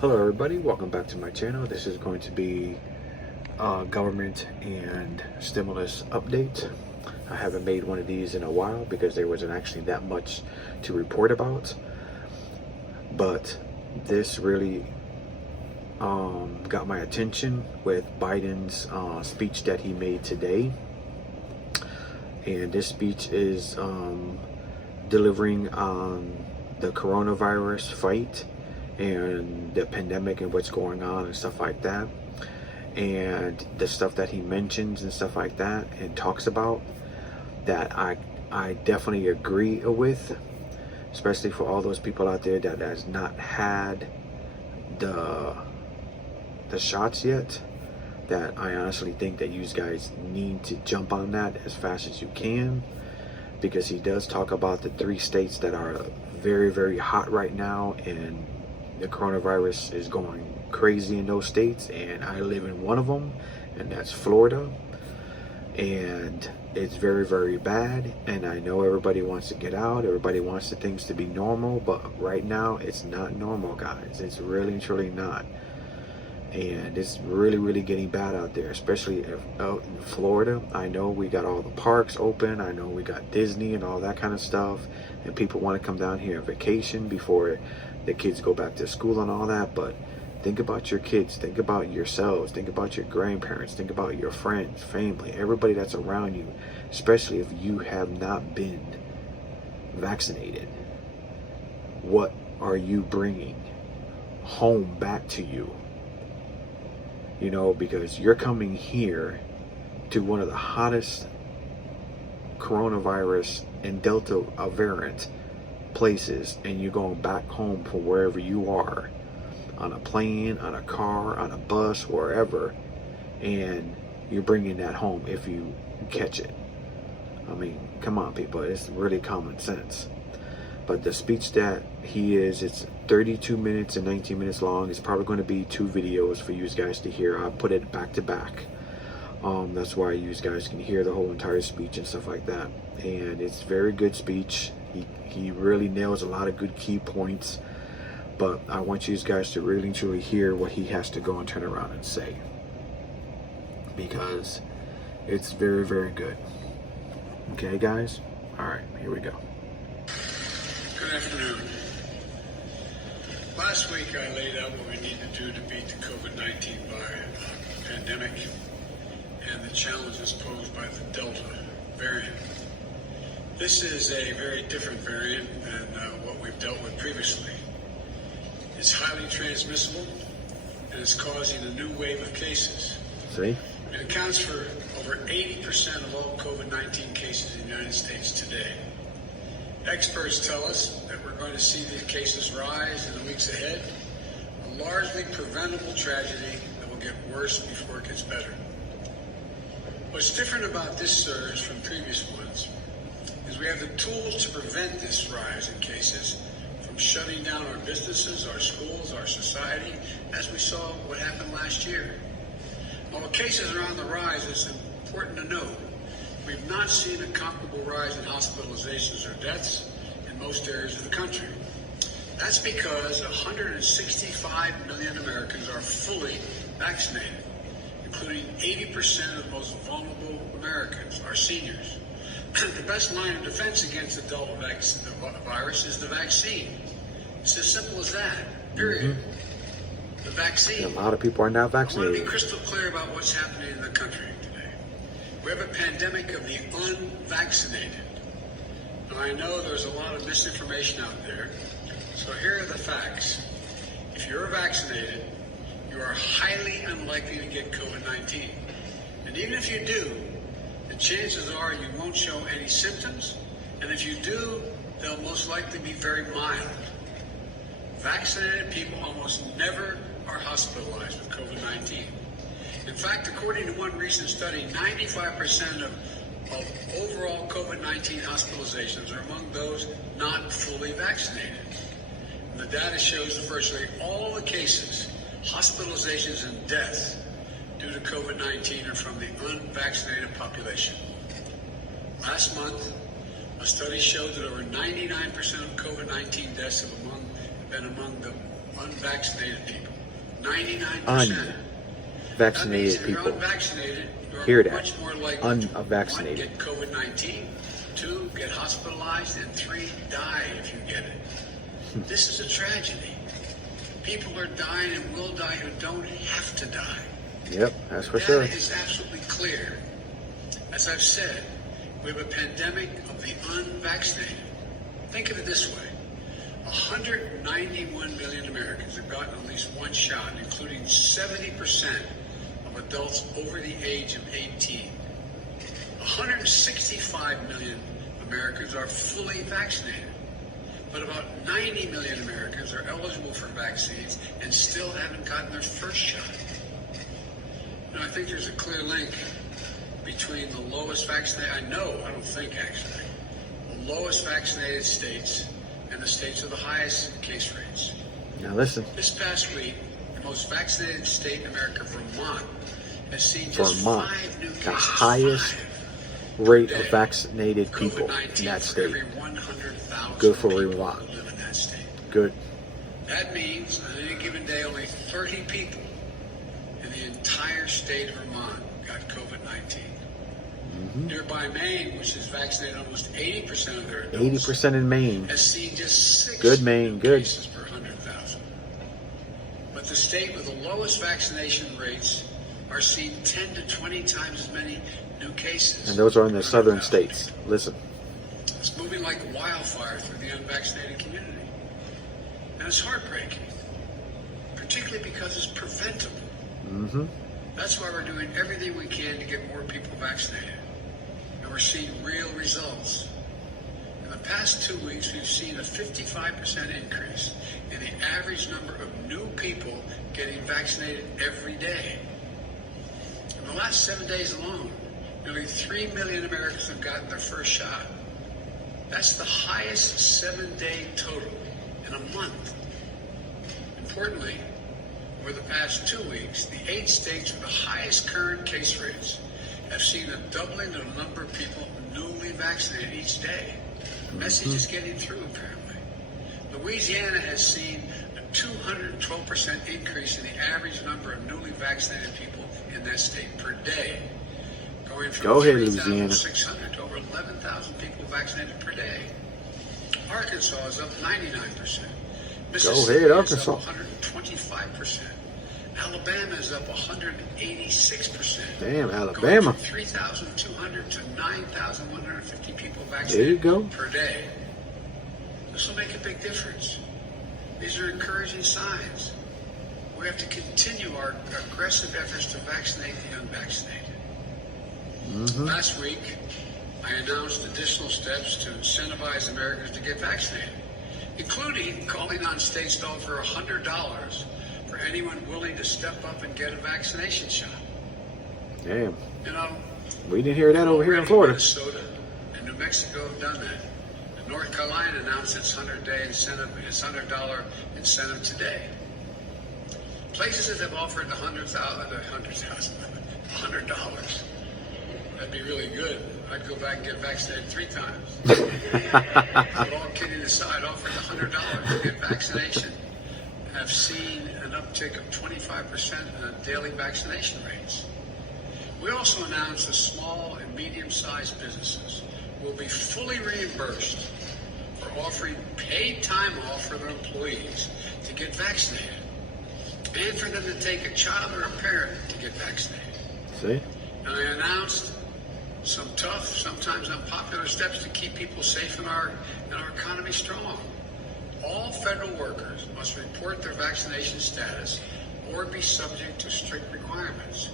Hello everybody, welcome back to my channel. This is going to be government and stimulus update. I haven't made one of these in a while because there wasn't actually that much to report about. But this really got my attention with Biden's speech that he made today. And this speech is delivering on the coronavirus fight and the pandemic and what's going on and stuff like that, and the stuff that he mentions and stuff like that and talks about that I definitely agree with, especially for all those people out there that has not had the shots yet. That I honestly think that you guys need to jump on that as fast as you can, because he does talk about the 3 states that are very, very hot right now, and the coronavirus is going crazy in those states, and I live in one of them, and that's Florida. And it's very, very bad, and I know everybody wants to get out, everybody wants the things to be normal, but right now it's not normal, guys. It's really truly not. And it's really, really getting bad out there, especially out in Florida. I know we got all the parks open, I know we got Disney and all that kind of stuff, and people want to come down here on vacation before the kids go back to school and all that. But think about your kids, think about yourselves, think about your grandparents, think about your friends, family, everybody that's around you, especially if you have not been vaccinated. What are you bringing home back to you? You know, because you're coming here to one of the hottest coronavirus and Delta variant places, and you're going back home from wherever you are, on a plane, on a car, on a bus, wherever, and you're bringing that home if you catch it. I mean, come on, people, it's really common sense. But the speech that it's 32 minutes and 19 minutes long. It's probably going to be 2 videos for you guys to hear. I'll put it back to back. That's why you guys can hear the whole entire speech and stuff like that. And it's very good speech. He really nails a lot of good key points. But I want you guys to really truly hear what he has to go and turn around and say, because it's very, very good. Okay, guys? All right, here we go. Good afternoon. Last week I laid out what we need to do to beat the COVID-19 pandemic and the challenges posed by the Delta variant. This is a very different variant than what we've dealt with previously. It's highly transmissible, and it's causing a new wave of cases. See? It accounts for over 80% of all COVID-19 cases in the United States today. Experts tell us that we're going to see the cases rise in the weeks ahead, a largely preventable tragedy that will get worse before it gets better. What's different about this surge from previous ones is we have the tools to prevent this rise in cases from shutting down our businesses, our schools, our society, as we saw what happened last year. While cases are on the rise, it's important to note we've not seen a comparable rise in hospitalizations or deaths in most areas of the country. That's because 165 million Americans are fully vaccinated, including 80% of the most vulnerable Americans, our seniors. The best line of defense against the Delta virus is the vaccine. It's as simple as that, period. Mm-hmm. The vaccine. A lot of people are not vaccinated. I want to be crystal clear about what's happening in the country. We have a pandemic of the unvaccinated. And I know there's a lot of misinformation out there. So here are the facts. If you're vaccinated, you are highly unlikely to get COVID-19. And even if you do, the chances are you won't show any symptoms. And if you do, they'll most likely be very mild. Vaccinated people almost never are hospitalized with COVID-19. In fact, according to one recent study, 95% of overall COVID-19 hospitalizations are among those not fully vaccinated. And the data shows that virtually all the cases, hospitalizations, and deaths due to COVID-19 are from the unvaccinated population. Last month, a study showed that over 99% of COVID-19 deaths have been among the unvaccinated people. 99%. Unvaccinated If people. you're unvaccinated, you're Hear that. much more likely Unvaccinated. to 1, get COVID-19, 2, get hospitalized, and 3, die if you get it. This is a tragedy. People are dying and will die who don't have to die. Yep, that's for That sure. is absolutely clear. As I've said, we have a pandemic of the unvaccinated. Think of it this way. 191 million Americans have gotten at least one shot, including 70% of adults over the age of 18. 165 million Americans are fully vaccinated, but about 90 million Americans are eligible for vaccines and still haven't gotten their first shot. Now, I think there's a clear link between the lowest vaccinated, I don't think actually, the lowest vaccinated states and the states with the highest case rates. Now listen. This past week, the most vaccinated state in America, Vermont, has seen just Vermont, 5 new cases. the highest rate of vaccinated people in COVID-19 that for state. every 100,000 Good for people Vermont. who live in that state. Good. That means on any given day, only 30 people in the entire state of Vermont got COVID-19. Nearby Maine, which has vaccinated almost 80% of their adults, 80% in Maine. has seen just 6 Good, Maine, new good. cases per 100,000. But the state with the lowest vaccination rates are seeing 10 to 20 times as many new cases. And those are in the per southern 100,000. states. Listen. It's moving like wildfire through the unvaccinated community. And it's heartbreaking, particularly because it's preventable. Mm-hmm. That's why we're doing everything we can to get more people vaccinated. And we're seeing real results. In the past 2 weeks, we've seen a 55% increase in the average number of new people getting vaccinated every day. In the last 7 days alone, nearly 3 million Americans have gotten their first shot. That's the highest 7-day total in a month. Importantly, over the past 2 weeks, the 8 states with the highest current case rates have seen a doubling of the number of people newly vaccinated each day. The message is getting through, apparently. Louisiana has seen a 212% increase in the average number of newly vaccinated people in that state per day, going from Go ahead, Louisiana. 3,600 to over 11,000 people vaccinated per day. Arkansas is up 99%. Mississippi ahead, is Arkansas. up 125%. Alabama is up 186%. Damn, Going Alabama. from 3,200 to 9,150 people There you vaccinated go. per day. This will make a big difference. These are encouraging signs. We have to continue our aggressive efforts to vaccinate the unvaccinated. Last week, I announced additional steps to incentivize Americans to get vaccinated, including calling on states to offer $100 for anyone willing to step up and get a vaccination shot. Damn. You know, We didn't hear that over here in Florida. Minnesota and New Mexico have done that. And North Carolina announced its $100 incentive today. Places that have offered $100. That'd be really good. I'd go back and get vaccinated 3 times. But all kidding aside, offering $100 to get vaccination have seen an uptick of 25% in daily vaccination rates. We also announced that small and medium-sized businesses will be fully reimbursed for offering paid time off for their employees to get vaccinated, and for them to take a child or a parent to get vaccinated. See? And I announced some tough, sometimes unpopular steps to keep people safe and our economy strong. All federal workers must report their vaccination status or be subject to strict requirements.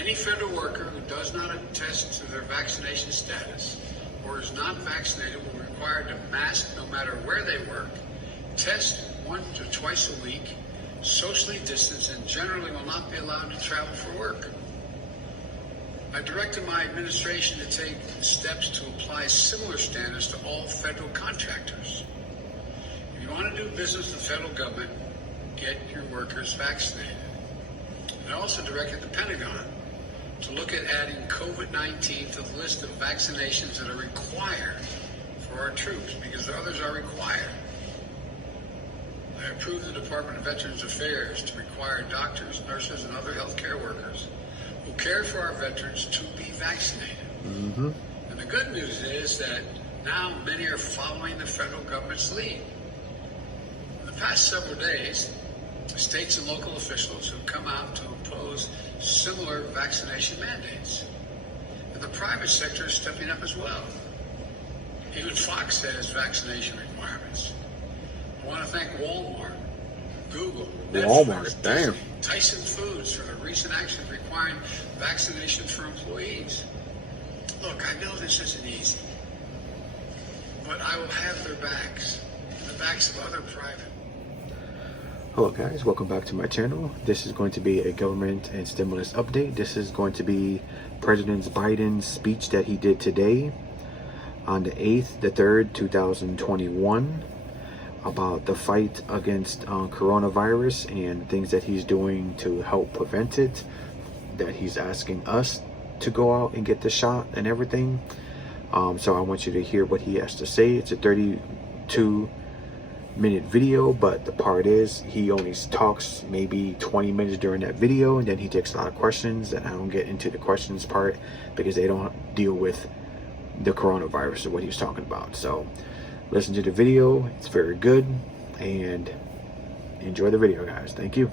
Any federal worker who does not attest to their vaccination status or is not vaccinated will be required to mask no matter where they work, test 1 to twice a week, socially distance, and generally will not be allowed to travel for work. I directed my administration to take steps to apply similar standards to all federal contractors. If you want to do business with the federal government, get your workers vaccinated. I also directed the Pentagon to look at adding COVID-19 to the list of vaccinations that are required for our troops, because others are required. I approved the Department of Veterans Affairs to require doctors, nurses, and other healthcare workers who care for our veterans to be vaccinated. Mm-hmm. And the good news is that now many are following the federal government's lead. In the past several days, states and local officials have come out to impose similar vaccination mandates. And the private sector is stepping up as well. Even Fox has vaccination requirements. I want to thank Walmart, Google, Walmart, Netflix, damn. Disney, Tyson Foods for their recent actions requiring vaccination for employees. Look, I know this isn't easy, but I will have their backs, and the backs of other private. Hello guys, welcome back to my channel. This is going to be a government and stimulus update. This is going to be President Biden's speech that he did today on the 8th, the 3rd, 2021 about the fight against coronavirus and things that he's doing to help prevent it, that he's asking us to go out and get the shot and everything. So I want you to hear what he has to say. It's a 32-minute video, but the part is he only talks maybe 20 minutes during that video, and then he takes a lot of questions, and I don't get into the questions part because they don't deal with the coronavirus or what he was talking about. So listen to the video, it's very good, and enjoy the video guys. Thank you.